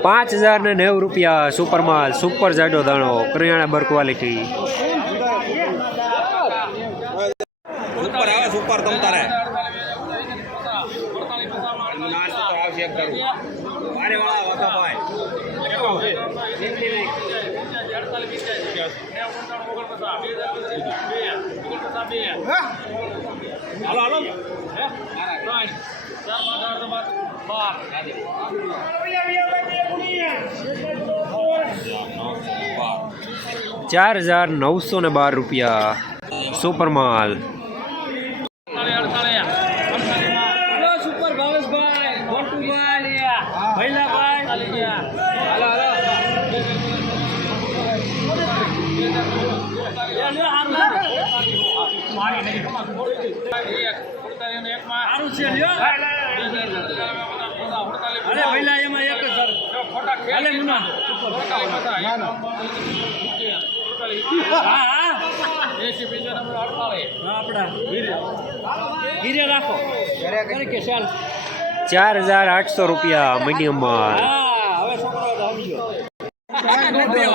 પાંચ હજાર ને નેવું રૂપિયા સુપર માલ સુપર જાડો દાણો કરિયાણા બર ક્વોલિટી સુપર આવે સુપર તમ તારે નાસ્તો તો આવશે એક કરું વારે વાળા વાતો ભાઈ હાલો હાલો ચાર હજાર નવસો ને બાર રૂપિયા. સુપર માલ. અરે એમાં એક સર. મુના. ચાર હજાર આઠસો રૂપિયા મીડિયમ માલ હા હવે છોકરો તો સમજો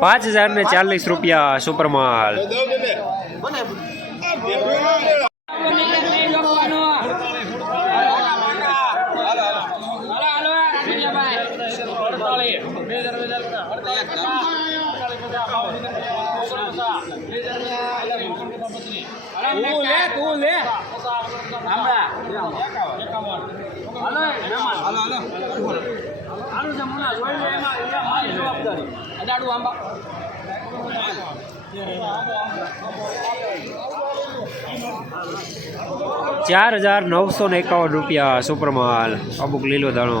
પાંચ હજાર ને ચાલીસ રૂપિયા સુપર માલ ચાર હજાર નવસો ને એકાવન રૂપિયા સુપર માલ અમુક લીલો દાણો.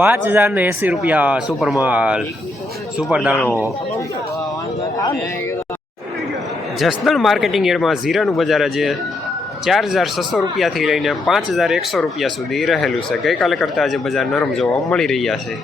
પાંચ હજાર ને એંસી રૂપિયા સુપર માલ, સુપર દાણો. જસદણ માર્કેટિંગ એરમાં ઝીરાનું બજાર આજે ચાર હજાર છસો રૂપિયાથી લઈને પાંચ હજાર એકસો રૂપિયા સુધી રહેલું છે. ગઈકાલે કરતાં આજે બજાર નરમ જોવા મળી રહ્યા છે.